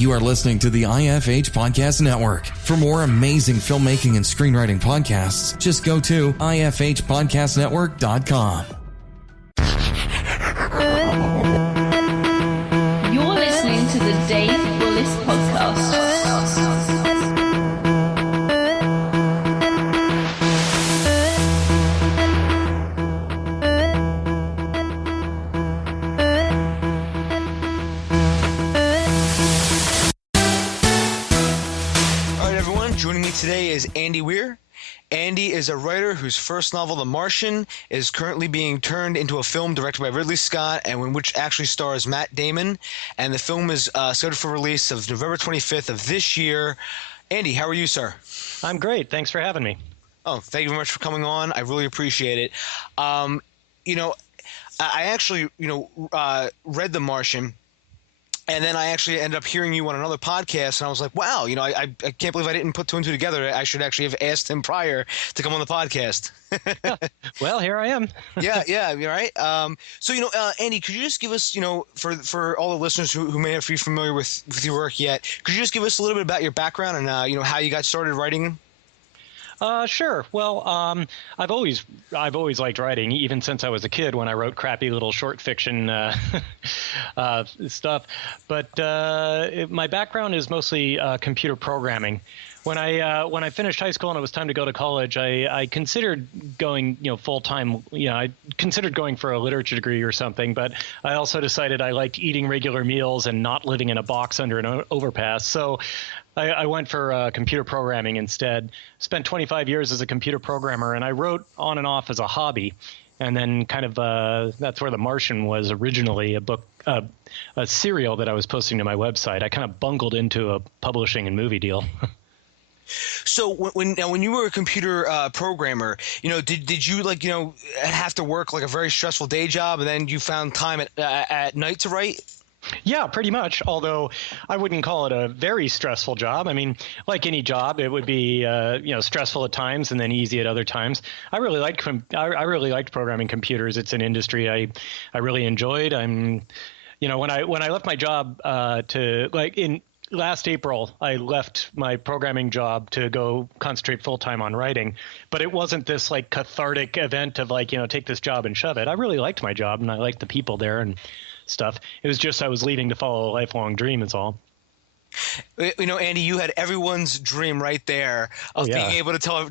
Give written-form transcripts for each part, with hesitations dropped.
You are listening to the IFH Podcast Network. For more amazing filmmaking and screenwriting podcasts, just go to ifhpodcastnetwork.com. You're listening to the Dave Bullis Podcast. Joining me today is Andy Weir. Andy is a writer whose first novel, The Martian, is currently being turned into a film directed by Ridley Scott and in which actually stars Matt Damon. And the film is scheduled for release of November 25th of this year. Andy, how are you, sir? I'm great. Thanks for having me. Oh, thank you very much for coming on. I really appreciate it. I actually, read The Martian. And then I actually ended up hearing you on another podcast, and I was like, wow, I can't believe I didn't put two and two together. I should actually have asked him prior to come on the podcast. Well, here I am. Yeah, you're right. Andy, could you just give us, for all the listeners who may not be familiar with your work yet, could you just give us a little bit about your background and, how you got started writing? Sure. Well, I've always liked writing, even since I was a kid when I wrote crappy little short fiction stuff. But my background is mostly computer programming. When I finished high school and it was time to go to college, I considered going full time. I considered going for a literature degree or something. But I also decided I liked eating regular meals and not living in a box under an overpass. So I went for computer programming instead. Spent 25 years as a computer programmer, and I wrote on and off as a hobby. And then kind of that's where The Martian was originally, a book, a serial that I was posting to my website. I kind of bungled into a publishing and movie deal. So when you were a computer programmer, did you have to work like a very stressful day job, and then you found time at night to write? Yeah, pretty much. Although I wouldn't call it a very stressful job. I mean, like any job, it would be stressful at times and then easy at other times. I really liked programming computers. It's an industry I really enjoyed. When I left my job last April, I left my programming job to go concentrate full time on writing. But it wasn't this cathartic event of take this job and shove it. I really liked my job and I liked the people there and stuff. It was just I was leaving to follow a lifelong dream is all. Andy, you had everyone's dream right there of being able to tell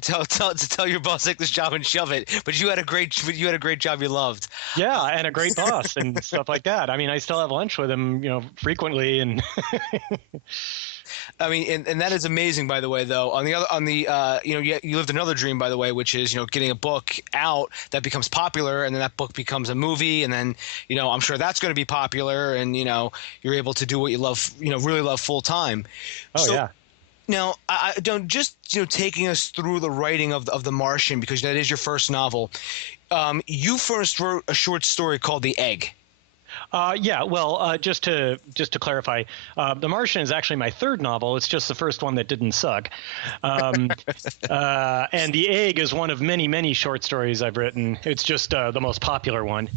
your boss take this job and shove it. But you had a great job you loved. Yeah, and a great boss and stuff like that. I mean, I still have lunch with him, frequently and. I mean, and that is amazing, by the way, though. You lived another dream, by the way, which is, getting a book out that becomes popular, and then that book becomes a movie, and then, I'm sure that's going to be popular, and, you're able to do what you love, really love full time. Yeah. Now, I don't just, taking us through the writing of The Martian, because that is your first novel. You first wrote a short story called The Egg. Just to clarify, The Martian is actually my third novel. It's just the first one that didn't suck. And The Egg is one of many, many short stories I've written. It's just the most popular one.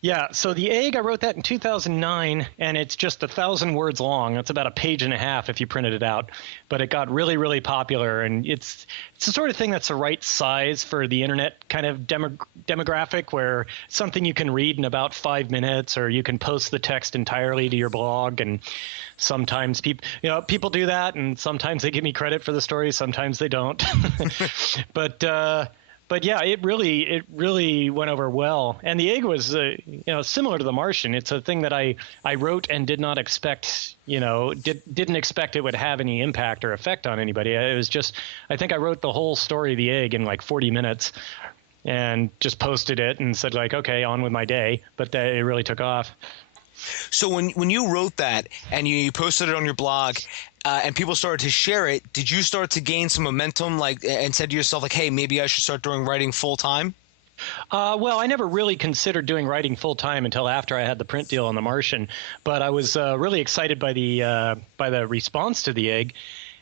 Yeah, so The Egg, I wrote that in 2009, and it's just 1,000 words long. It's about a page and a half if you printed it out. But it got really, really popular, and it's the sort of thing that's the right size for the internet kind of demographic, where it's something you can read in about 5 minutes, or you can post the text entirely to your blog. And sometimes people do that, and sometimes they give me credit for the story, sometimes they don't. But yeah, it really went over well. And The Egg was, similar to The Martian. It's a thing that I wrote and did not expect, didn't expect it would have any impact or effect on anybody. It was just, I think I wrote the whole story of The Egg in 40 minutes and just posted it and said okay, on with my day. But it really took off. So when you wrote that and you posted it on your blog and people started to share it, did you start to gain some momentum and said to yourself hey, maybe I should start doing writing full time? Well, I never really considered doing writing full time until after I had the print deal on The Martian, but I was really excited by the response to The Egg,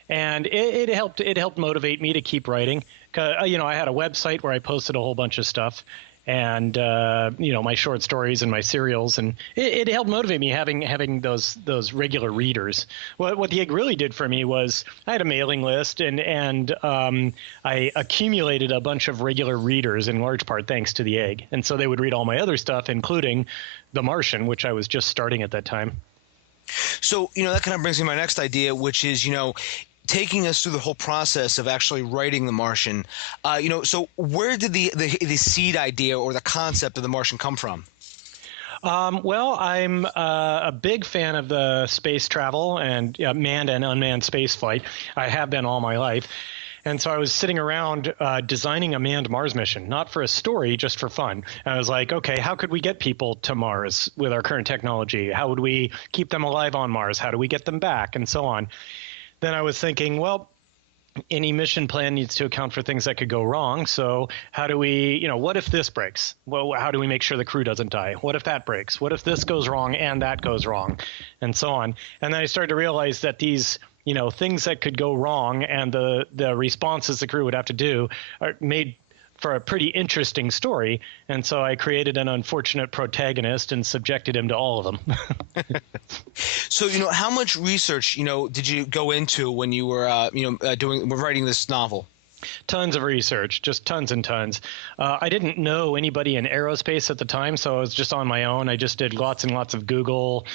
and it helped motivate me to keep writing. I had a website where I posted a whole bunch of stuff, and my short stories and my serials, and it helped motivate me having those regular readers. What the egg really did for me was I had a mailing list, and I accumulated a bunch of regular readers in large part thanks to the egg, and so they would read all my other stuff, including The Martian, which I was just starting at that time. So, that kind of brings me to my next idea, which is, taking us through the whole process of actually writing The Martian. So where did the seed idea or the concept of The Martian come from? Well, I'm a big fan of the space travel and manned and unmanned space flight. I have been all my life. And so I was sitting around designing a manned Mars mission, not for a story, just for fun. And I was like, okay, how could we get people to Mars with our current technology? How would we keep them alive on Mars? How do we get them back? And so on. Then I was thinking, well, any mission plan needs to account for things that could go wrong. So how do we, what if this breaks? Well, how do we make sure the crew doesn't die? What if that breaks? What if this goes wrong and that goes wrong? And so on. And then I started to realize that these things that could go wrong and the responses the crew would have to do are made for a pretty interesting story. And so I created an unfortunate protagonist and subjected him to all of them. So, how much research, did you go into when you were, writing this novel? Tons of research, just tons and tons. I didn't know anybody in aerospace at the time, so I was just on my own. I just did lots and lots of Google,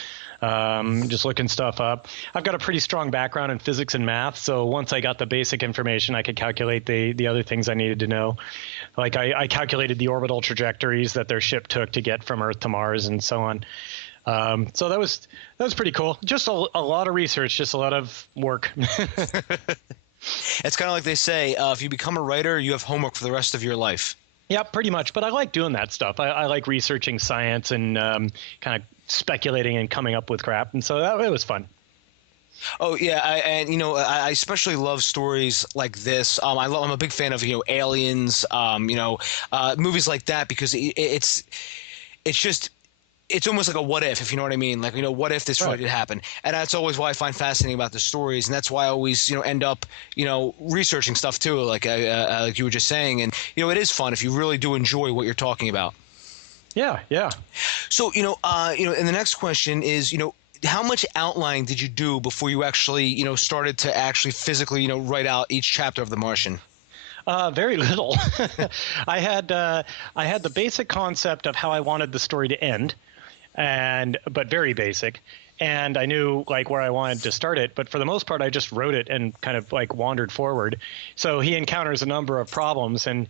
just looking stuff up. I've got a pretty strong background in physics and math, so once I got the basic information, I could calculate the other things I needed to know. Like I calculated the orbital trajectories that their ship took to get from Earth to Mars and so on. So that was pretty cool. Just a lot of research, just a lot of work. It's kind of like they say, if you become a writer, you have homework for the rest of your life. Yeah, pretty much. But I like doing that stuff. I like researching science and kind of speculating and coming up with crap. And so it was fun. Oh yeah, I especially love stories like this. I'm a big fan of aliens, movies like that because it's almost like a what if you know what I mean? Like, what if this really did happen? And that's always why I find fascinating about the stories. And that's why I always, end up, researching stuff too, like you were just saying. And, it is fun if you really do enjoy what you're talking about. Yeah. Yeah. So, and the next question is, how much outline did you do before you actually, started to actually physically, write out each chapter of The Martian? Very little. I had the basic concept of how I wanted the story to end, but very basic. And I knew like where I wanted to start it, but for the most part, I just wrote it and kind of like wandered forward. So he encounters a number of problems, and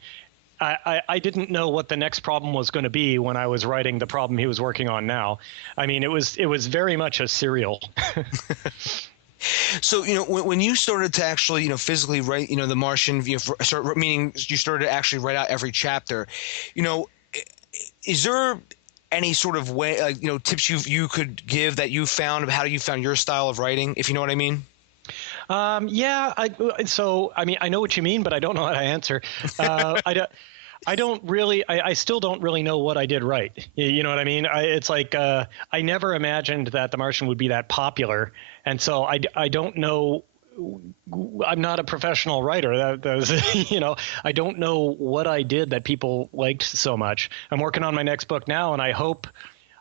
I didn't know what the next problem was going to be when I was writing the problem he was working on now. I mean, it was very much a serial. So, when you started to actually, physically write, The Martian, meaning you started to actually write out every chapter, is there any sort of way, like, tips you could give that you found of how you found your style of writing, if you know what I mean? Yeah. I know what you mean, but I don't know how to answer. I still don't really know what I did right. You know what I mean? It's like I never imagined that The Martian would be that popular. And so I don't know. I'm not a professional writer. I don't know what I did that people liked so much. I'm working on my next book now, and I hope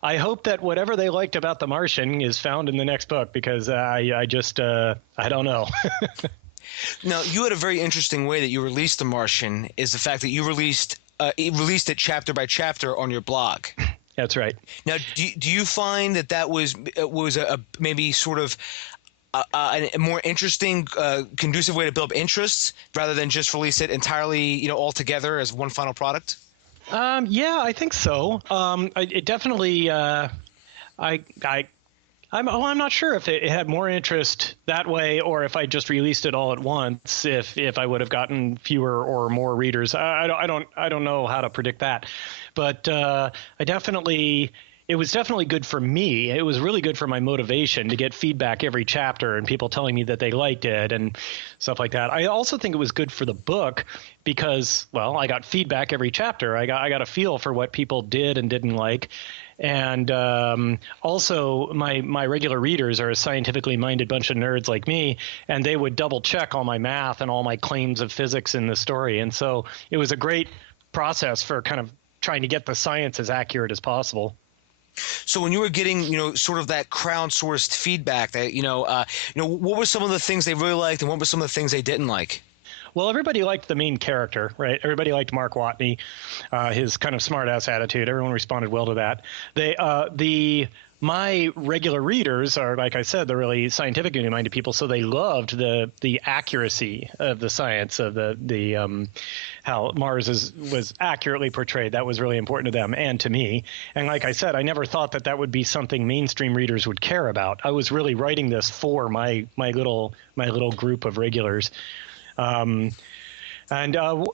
that whatever they liked about The Martian is found in the next book, because I don't know. Now, you had a very interesting way that you released The Martian, is the fact that you released it chapter by chapter on your blog. That's right. Now, do you find that was a maybe sort of a more interesting, conducive way to build up interests rather than just release it entirely, all together as one final product? Yeah, I think so. It definitely. I'm not sure if it had more interest that way, or if I just released it all at once. If I would have gotten fewer or more readers, I don't know how to predict that. But it was definitely good for me. It was really good for my motivation to get feedback every chapter and people telling me that they liked it and stuff like that. I also think it was good for the book because, well, I got feedback every chapter. I got a feel for what people did and didn't like. And also my regular readers are a scientifically minded bunch of nerds like me, and they would double check all my math and all my claims of physics in the story. And so it was a great process for kind of trying to get the science as accurate as possible. So when you were getting, sort of that crowdsourced feedback, that what were some of the things they really liked, and what were some of the things they didn't like? Well, everybody liked the main character, right? Everybody liked Mark Watney, his kind of smart-ass attitude. Everyone responded well to that. My regular readers are, like I said, they're really scientifically minded people, so they loved the accuracy of the science of the how Mars was accurately portrayed. That was really important to them and to me. And like I said, I never thought that would be something mainstream readers would care about. I was really writing this for my little group of regulars. I don't know.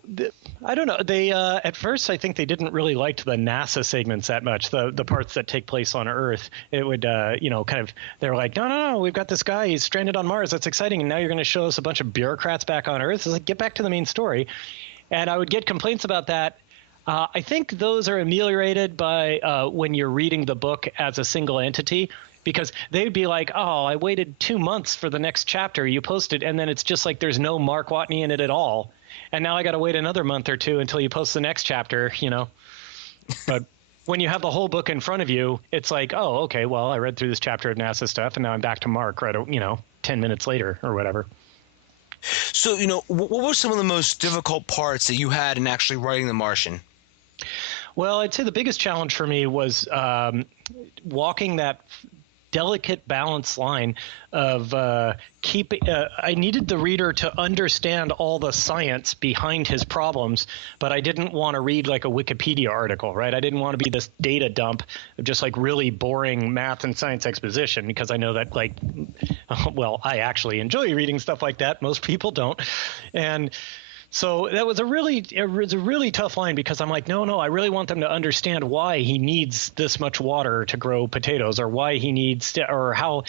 They at first, I think they didn't really like the NASA segments that much. The parts that take place on Earth, it would kind of, they were like, no, we've got this guy, he's stranded on Mars, that's exciting, and now you're going to show us a bunch of bureaucrats back on Earth. It's like, get back to the main story. And I would get complaints about that. I think those are ameliorated by when you're reading the book as a single entity. Because they'd be like, oh, I waited 2 months for the next chapter you posted, and then it's just like there's no Mark Watney in it at all. And now I got to wait another month or two until you post the next chapter, But when you have the whole book in front of you, it's like, oh, okay, well, I read through this chapter of NASA stuff, and now I'm back to Mark, right, 10 minutes later or whatever. So, what were some of the most difficult parts that you had in actually writing The Martian? Well, I'd say the biggest challenge for me was walking that delicate balance line of keeping I needed the reader to understand all the science behind his problems, but I didn't want to read like a Wikipedia article, right? I didn't want to be this data dump of just like really boring math and science exposition, because I know that I actually enjoy reading stuff like that. Most people don't. And so that was a really tough line, because I'm like, no, I really want them to understand why he needs this much water to grow potatoes, or why he needs or how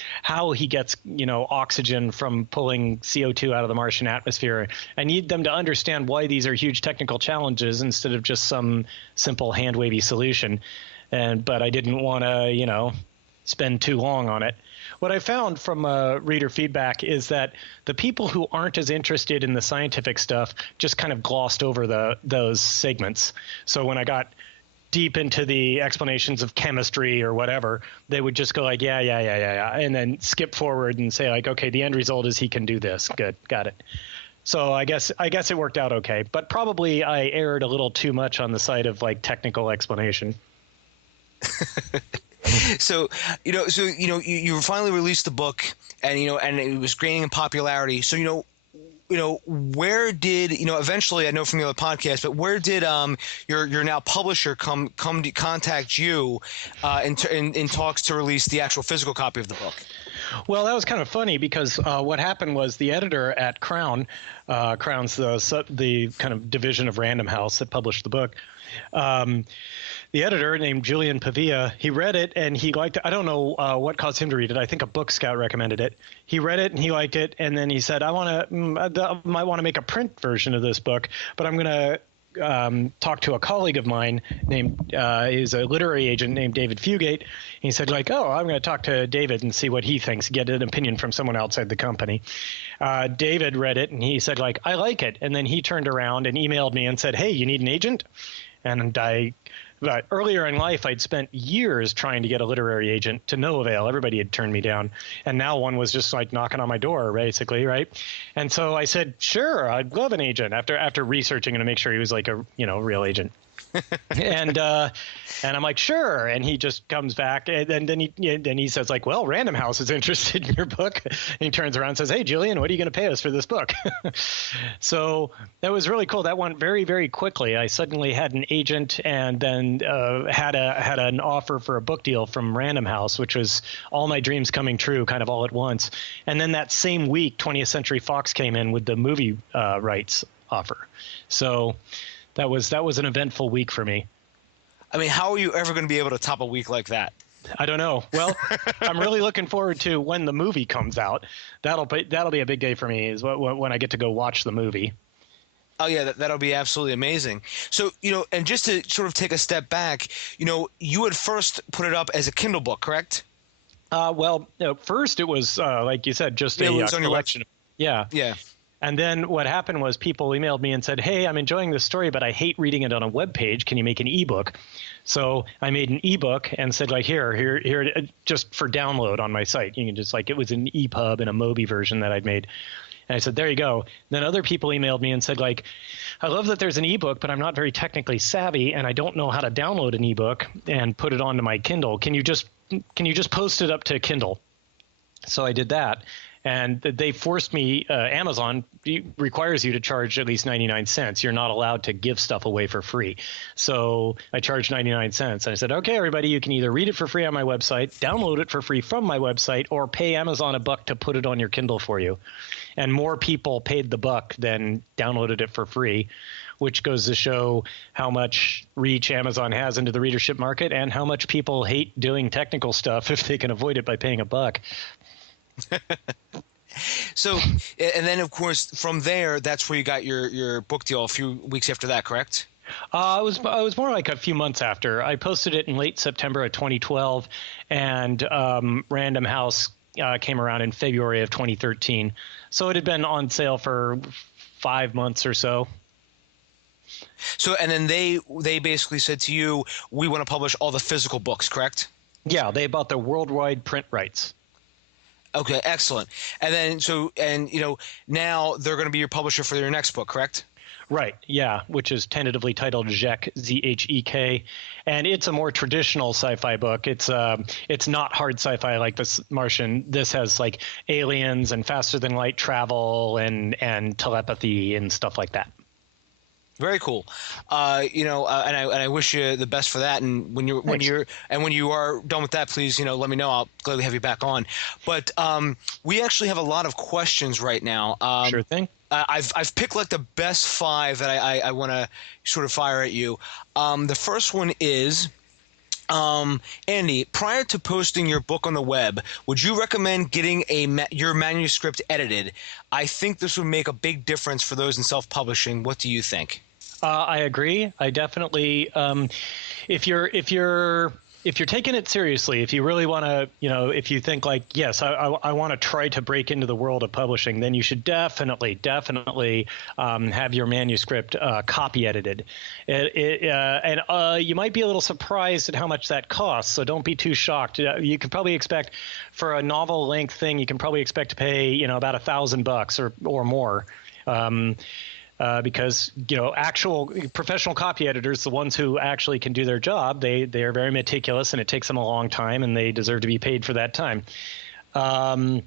he gets, oxygen from pulling CO2 out of the Martian atmosphere. I need them to understand why these are huge technical challenges instead of just some simple hand wavy solution. But I didn't want to, spend too long on it. What I found from reader feedback is that the people who aren't as interested in the scientific stuff just kind of glossed over those segments. So when I got deep into the explanations of chemistry or whatever, they would just go like, yeah, and then skip forward and say like, okay, the end result is he can do this. Good, got it. So I guess it worked out okay, but probably I erred a little too much on the side of like technical explanation. So you finally released the book, and and it was gaining in popularity. So where did eventually, I know from the other podcast, but where did your now publisher come to contact you in talks to release the actual physical copy of the book? Well, that was kind of funny, because what happened was the editor at Crown, Crown's the kind of division of Random House that published the book. The editor, named Julian Pavia, he read it and he liked it. I don't know what caused him to read it. I think a book scout recommended it. He read it and he liked it, and then he said, I might want to make a print version of this book, but I'm going to talk to a colleague of mine named is a literary agent named David Fugate. He said like, oh, I'm going to talk to David and see what he thinks, get an opinion from someone outside the company. David read it and he said like, I like it. And then he turned around and emailed me and said, hey, you need an agent? And But earlier in life, I'd spent years trying to get a literary agent, to no avail. Everybody had turned me down. And now one was just like knocking on my door, basically, right? And so I said, sure, I'd love an agent, after researching him to make sure he was like a real agent. and I'm like, sure. And he just comes back, and then he says like, well, Random House is interested in your book. And he turns around and says, hey, Julian, what are you going to pay us for this book? So that was really cool. That went very, very quickly. I suddenly had an agent, and then had an offer for a book deal from Random House, which was all my dreams coming true kind of all at once. And then that same week, 20th Century Fox came in with the movie rights offer. So that was an eventful week for me. I mean, how are you ever going to be able to top a week like that? I don't know. Well, I'm really looking forward to when the movie comes out. That'll be a big day for me, is when I get to go watch the movie. Oh yeah, that'll be absolutely amazing. So and just to sort of take a step back, you had first put it up as a Kindle book, correct? Well, first it was like you said, just a collection. Yeah. And then what happened was people emailed me and said, hey, I'm enjoying this story, but I hate reading it on a web page. Can you make an ebook? So I made an ebook and said, like, here, just for download on my site. You can just, like, it was an EPUB and a Mobi version that I'd made. And I said, there you go. Then other people emailed me and said, like, I love that there's an ebook, but I'm not very technically savvy and I don't know how to download an ebook and put it onto my Kindle. Can you just post it up to Kindle? So I did that. And they forced me, Amazon requires you to charge at least 99 cents. You're not allowed to give stuff away for free. So I charged 99 cents. And I said, okay, everybody, you can either read it for free on my website, download it for free from my website, or pay Amazon $1 to put it on your Kindle for you. And more people paid the $1 than downloaded it for free, which goes to show how much reach Amazon has into the readership market and how much people hate doing technical stuff if they can avoid it by paying $1. So, and then of course from there, that's where you got your book deal a few weeks after that, correct? It was more like a few months after. I posted it in late September of 2012, and Random House came around in February of 2013. So it had been on sale for 5 months or so. So, and then they basically said to you, we want to publish all the physical books, correct? Yeah, they bought the worldwide print rights. Okay, excellent. And then now they're going to be your publisher for your next book, correct? Right, yeah, which is tentatively titled Zhek, Z-H-E-K, and it's a more traditional sci-fi book. It's not hard sci-fi like this Martian. This has like aliens and faster than light travel and telepathy and stuff like that. Very cool. And I wish you the best for that. And when you are done with that, please, let me know. I'll gladly have you back on. But we actually have a lot of questions right now. Sure thing. I've picked like the best 5 that I want to sort of fire at you. The first one is, Andy, prior to posting your book on the web, would you recommend getting your manuscript edited? I think this would make a big difference for those in self-publishing. What do you think? I agree. I definitely, if you're taking it seriously, if you really want to, if you think like, yes, I want to try to break into the world of publishing, then you should definitely have your manuscript copy edited. And you might be a little surprised at how much that costs, so don't be too shocked. You can probably expect, for a novel length thing, you can probably expect to pay about $1,000 or more. Because actual professional copy editors, the ones who actually can do their job, they are very meticulous, and it takes them a long time, and they deserve to be paid for that time. So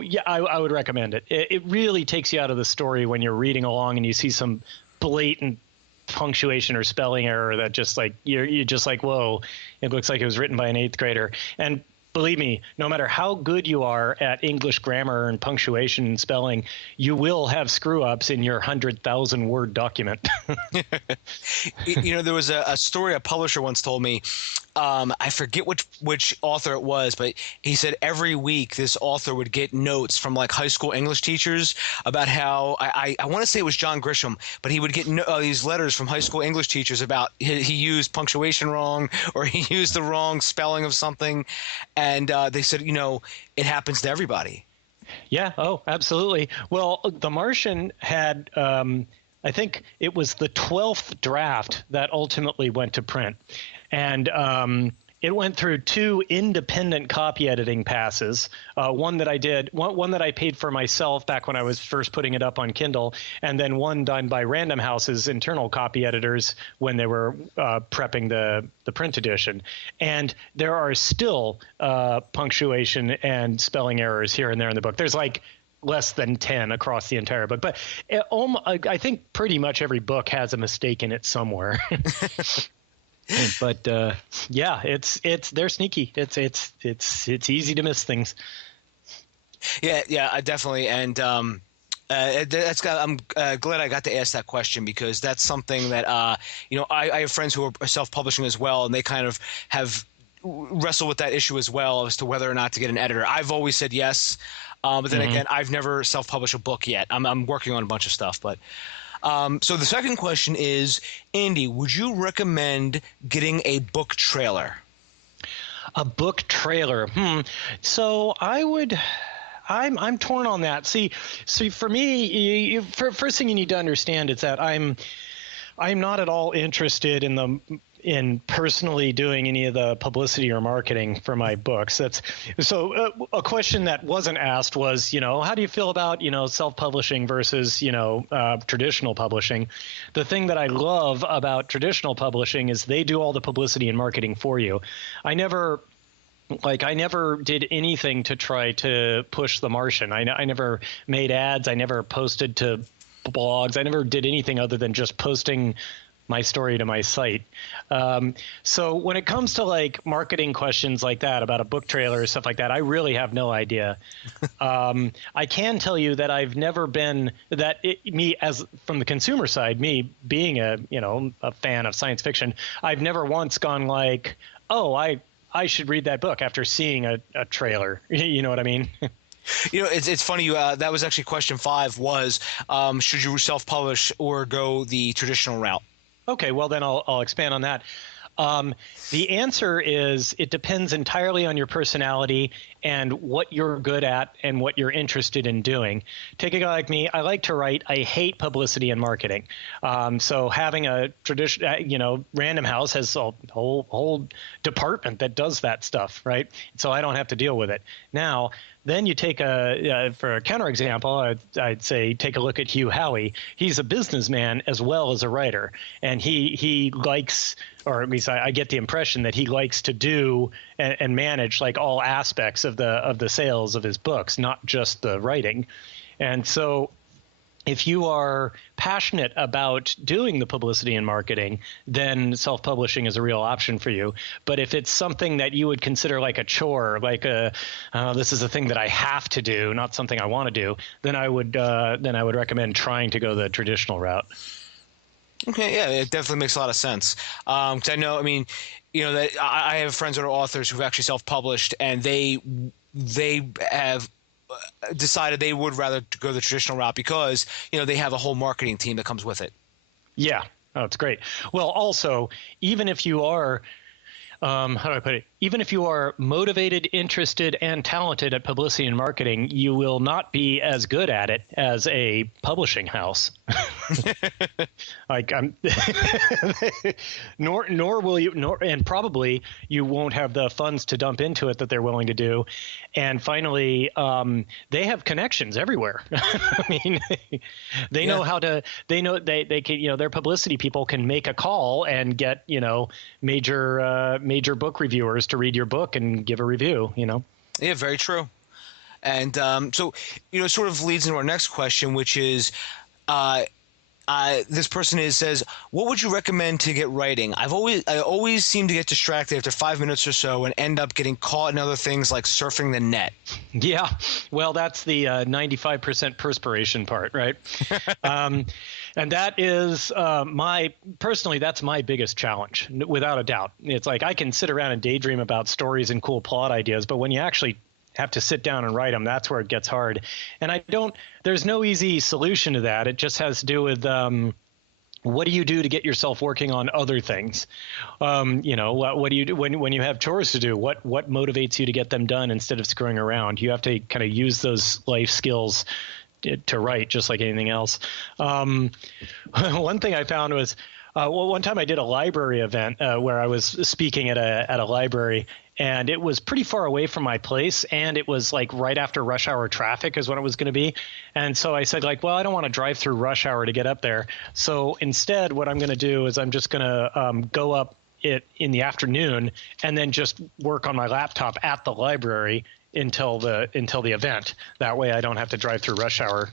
yeah, I would recommend it. It really takes you out of the story when you're reading along and you see some blatant punctuation or spelling error that just like you're just like, whoa, it looks like it was written by an 8th grader. And believe me, no matter how good you are at English grammar and punctuation and spelling, you will have screw-ups in your 100,000-word document. There was a story a publisher once told me. I forget which author it was, but he said every week this author would get notes from like high school English teachers about how I want to say it was John Grisham, but he would get these letters from high school English teachers about he used punctuation wrong or he used the wrong spelling of something, and they said it happens to everybody. Yeah. Oh, absolutely. Well, The Martian had. I think it was the 12th draft that ultimately went to print. And it went through 2 independent copy editing passes. One that I did, one that I paid for myself back when I was first putting it up on Kindle, and then one done by Random House's internal copy editors when they were prepping the print edition. And there are still punctuation and spelling errors here and there in the book. There's like less than 10 across the entire book, but I think pretty much every book has a mistake in it somewhere. But yeah, they're sneaky. It's easy to miss things. Yeah, definitely. And I'm glad I got to ask that question, because that's something that I have friends who are self-publishing as well, and they kind of have wrestled with that issue as well as to whether or not to get an editor. I've always said yes. But then again, I've never self-published a book yet. I'm working on a bunch of stuff. But so the second question is, Andy, would you recommend getting a book trailer? A book trailer? So I I'm torn on that. See, for me, first thing you need to understand is that I'm not at all interested in personally doing any of the publicity or marketing for my books. That's so a question that wasn't asked was, how do you feel about, self-publishing versus, traditional publishing? The thing that I love about traditional publishing is they do all the publicity and marketing for you. I never did anything to try to push The Martian. I never made ads. I never posted to blogs. I never did anything other than just posting my story to my site. So when it comes to like marketing questions like that about a book trailer or stuff like that, I really have no idea. I can tell you that I've never been from the consumer side, me being a fan of science fiction, I've never once gone like, oh, I should read that book after seeing a trailer. You know what I mean? It's funny. That was actually question 5 was, should you self-publish or go the traditional route? Okay, well, then I'll expand on that. The answer is it depends entirely on your personality and what you're good at and what you're interested in doing. Take a guy like me. I like to write. I hate publicity and marketing. So having a tradition, Random House has a whole department that does that stuff, right? So I don't have to deal with it. Now, then you take for a counterexample, I'd say take a look at Hugh Howey. He's a businessman as well as a writer, and he likes, or at least I get the impression that he likes to do and manage like all aspects of the sales of his books, not just the writing. And so if you are passionate about doing the publicity and marketing, then self-publishing is a real option for you. But if it's something that you would consider like a chore, like this is a thing that I have to do, not something I want to do, then I would recommend trying to go the traditional route. Okay, yeah, it definitely makes a lot of sense. 'Cause I know, that I have friends that are authors who've actually self-published, and they have decided they would rather go the traditional route because they have a whole marketing team that comes with it. Yeah, it's great. Well, also, even if you are how do I put it? Even if you are motivated, interested, and talented at publicity and marketing, you will not be as good at it as a publishing house. Nor will you, and probably you won't have the funds to dump into it that they're willing to do. And finally, they have connections everywhere. They know how to. They know they can. Their publicity people can make a call and get major book reviewers to read your book and give a review. Yeah, very true. And so sort of leads into our next question, which is. This person says, what would you recommend to get writing? I always seem to get distracted after 5 minutes or so and end up getting caught in other things like surfing the net. Yeah, well, that's the 95% perspiration part, right? And that is that's my biggest challenge, without a doubt. It's like I can sit around and daydream about stories and cool plot ideas, but when you actually have to sit down and write them, that's where it gets hard. And there's no easy solution to that. It just has to do with what do you do to get yourself working on other things? What do you do when you have chores to do? What motivates you to get them done instead of screwing around? You have to kind of use those life skills to write, just like anything else. One thing I found was one time I did a library event where I was speaking at a library, and it was pretty far away from my place, and it was like right after rush hour traffic is when it was going to be. And so I said, well, I don't want to drive through rush hour to get up there. So instead, what I'm going to do is I'm just going to go up it in the afternoon and then just work on my laptop at the library until the event. That way I don't have to drive through rush hour,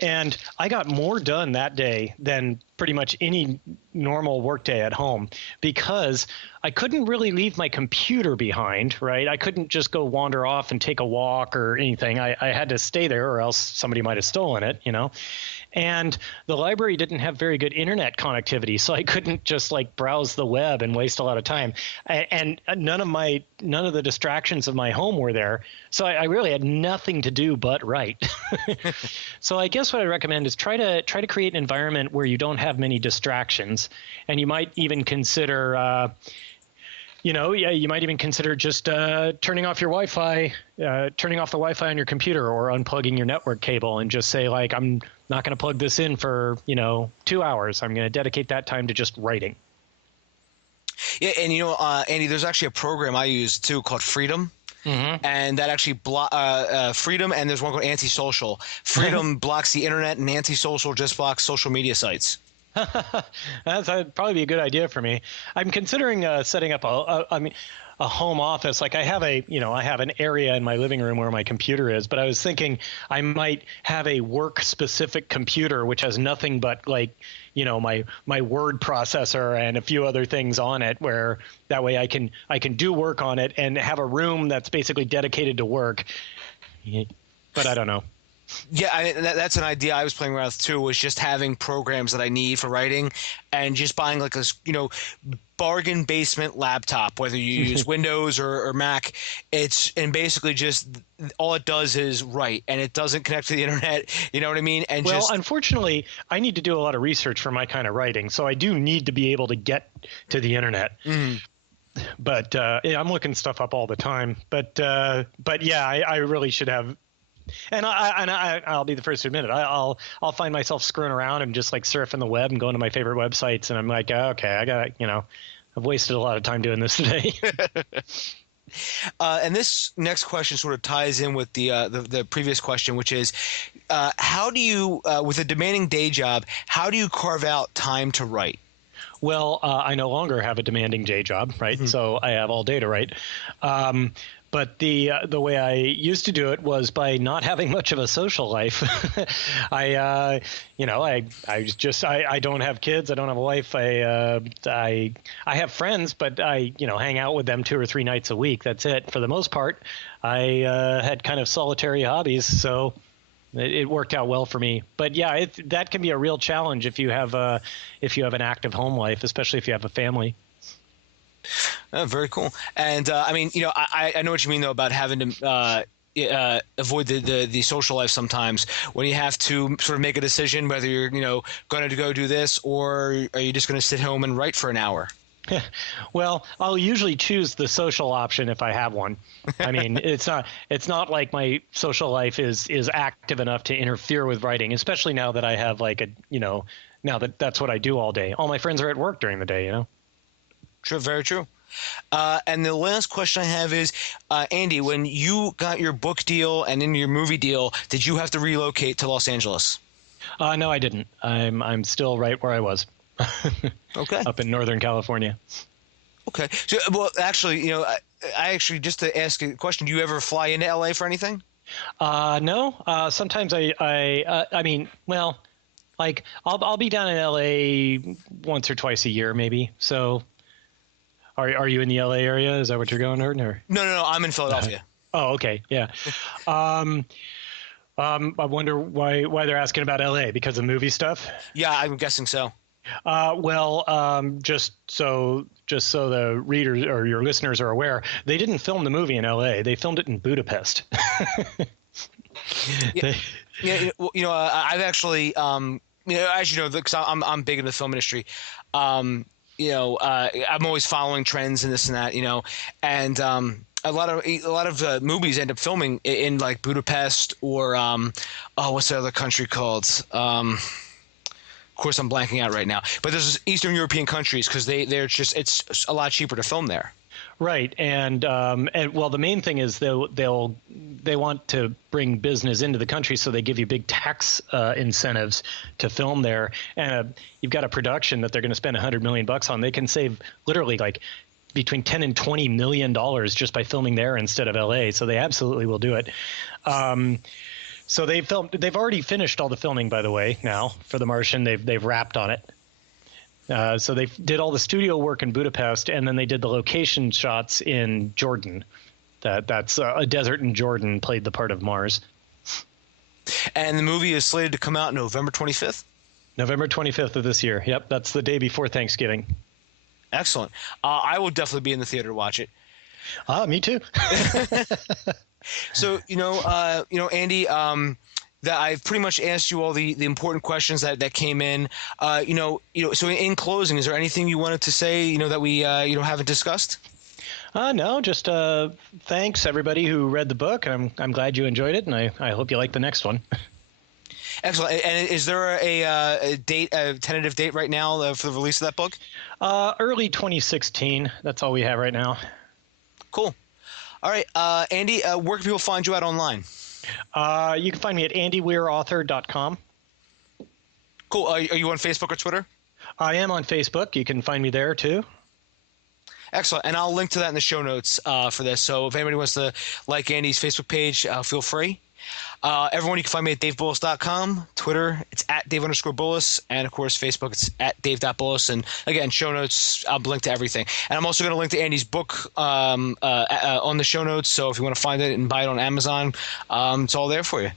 And I got more done that day than pretty much any normal workday at home because I couldn't really leave my computer behind, right? I couldn't just go wander off and take a walk or anything. I had to stay there or else somebody might have stolen it, And the library didn't have very good internet connectivity, so I couldn't just browse the web and waste a lot of time. And none of the distractions of my home were there, so I really had nothing to do but write. So I guess what I recommend is try to create an environment where you don't have many distractions, and you might even consider Yeah, you might even consider just turning off your Wi-Fi, turning off the Wi-Fi on your computer, or unplugging your network cable, and just say like, I'm not going to plug this in for 2 hours. I'm going to dedicate that time to just writing. Yeah, and Andy, there's actually a program I use too called Freedom. Mm-hmm. And that actually Freedom, and there's one called Antisocial. Freedom blocks the internet, and Antisocial just blocks social media sites. That'd probably be a good idea for me. I'm considering setting up a home office. Like I have an area in my living room where my computer is, but I was thinking I might have a work specific computer which has nothing but my word processor and a few other things on it, where that way I can do work on it and have a room that's basically dedicated to work. But I don't know. Yeah, that's an idea I was playing around with too, was just having programs that I need for writing and just buying like a bargain basement laptop, whether you use Windows or Mac. And basically just all it does is write, and it doesn't connect to the internet. You know what I mean? And unfortunately, I need to do a lot of research for my kind of writing, so I do need to be able to get to the internet. Mm. But I'm looking stuff up all the time. But yeah, I really should have. And I'll be the first to admit it. I'll find myself screwing around and just like surfing the web and going to my favorite websites, and I'm like, okay, I got I've wasted a lot of time doing this today. And this next question sort of ties in with the previous question, which is, how do you, with a demanding day job, how do you carve out time to write? Well, I no longer have a demanding day job, right? Mm-hmm. So I have all day to write. But the way I used to do it was by not having much of a social life. I don't have kids. I don't have a wife. I have friends, but I hang out with them 2 or 3 nights a week. That's it for the most part. I had kind of solitary hobbies, so it worked out well for me. But yeah, that can be a real challenge if you have an active home life, especially if you have a family. Oh, very cool. And I know what you mean though about having to avoid the social life sometimes, when you have to sort of make a decision whether you're going to go do this, or are you just going to sit home and write for an hour. Well, I'll usually choose the social option if I have one. I mean, it's not like my social life is active enough to interfere with writing, especially now that I have now that's what I do all day. All my friends are at work during the day, True, very true. And the last question I have is, Andy, when you got your book deal and then your movie deal, did you have to relocate to Los Angeles? No, I didn't. I'm still right where I was. Okay. Up in Northern California. Okay. So, well, actually, I actually, just to ask a question, do you ever fly into LA for anything? No. Sometimes I mean, well, like I'll be down in LA once or twice a year, maybe. So. Are you in the LA area? Is that what you're going, or? No. I'm in Philadelphia. Oh, okay, yeah. I wonder why they're asking about LA, because of movie stuff. Yeah, I'm guessing so. Just so the readers or your listeners are aware, they didn't film the movie in LA. They filmed it in Budapest. I've actually, as you know, because I'm big in the film industry. I'm always following trends and this and that, and a lot of movies end up filming in like Budapest or what's the other country called? Of course, I'm blanking out right now. But there's Eastern European countries, because it's a lot cheaper to film there. Right, and well, the main thing is they want to bring business into the country, so they give you big tax incentives to film there. And you've got a production that they're going to spend $100 million on. They can save literally like between $10 and $20 million just by filming there instead of LA. So they absolutely will do it. So they've already finished all the filming, by the way. Now for The Martian, they've wrapped on it. So they did all the studio work in Budapest, and then they did the location shots in Jordan. That's a desert in Jordan played the part of Mars. And the movie is slated to come out November 25th? November 25th of this year. Yep, that's the day before Thanksgiving. Excellent. I will definitely be in the theater to watch it. Me too. So, Andy, that I've pretty much asked you all the important questions that came in. So in closing, is there anything you wanted to say, that we haven't discussed? No, just thanks everybody who read the book. I'm glad you enjoyed it, and I hope you like the next one. Excellent. And is there a tentative date right now for the release of that book? Early 2016. That's all we have right now. Cool. All right, Andy, where can people find you out online? You can find me at andyweirauthor.com. Cool. Are you on Facebook or Twitter? I am on Facebook. You can find me there too. Excellent. And I'll link to that in the show notes for this. So if anybody wants to like Andy's Facebook page, feel free. Everyone, you can find me at davebullis.com. Twitter, it's at Dave_Bullis. And, of course, Facebook, it's at Dave.Bullis. And, again, show notes, I'll link to everything. And I'm also going to link to Andy's book on the show notes. So if you want to find it and buy it on Amazon, it's all there for you.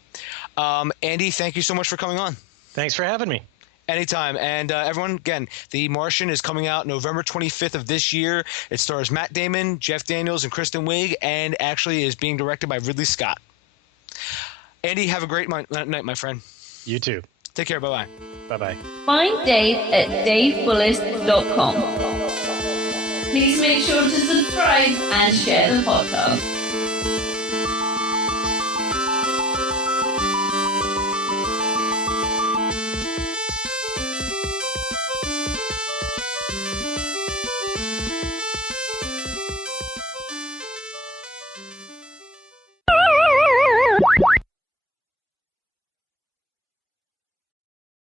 Andy, thank you so much for coming on. Thanks for having me. Anytime. And everyone, again, The Martian is coming out November 25th of this year. It stars Matt Damon, Jeff Daniels, and Kristen Wiig, and actually is being directed by Ridley Scott. Andy, have a great night, my friend. You too. Take care. Bye-bye. Bye-bye. Find Dave at davebullis.com. Please make sure to subscribe and share the podcast.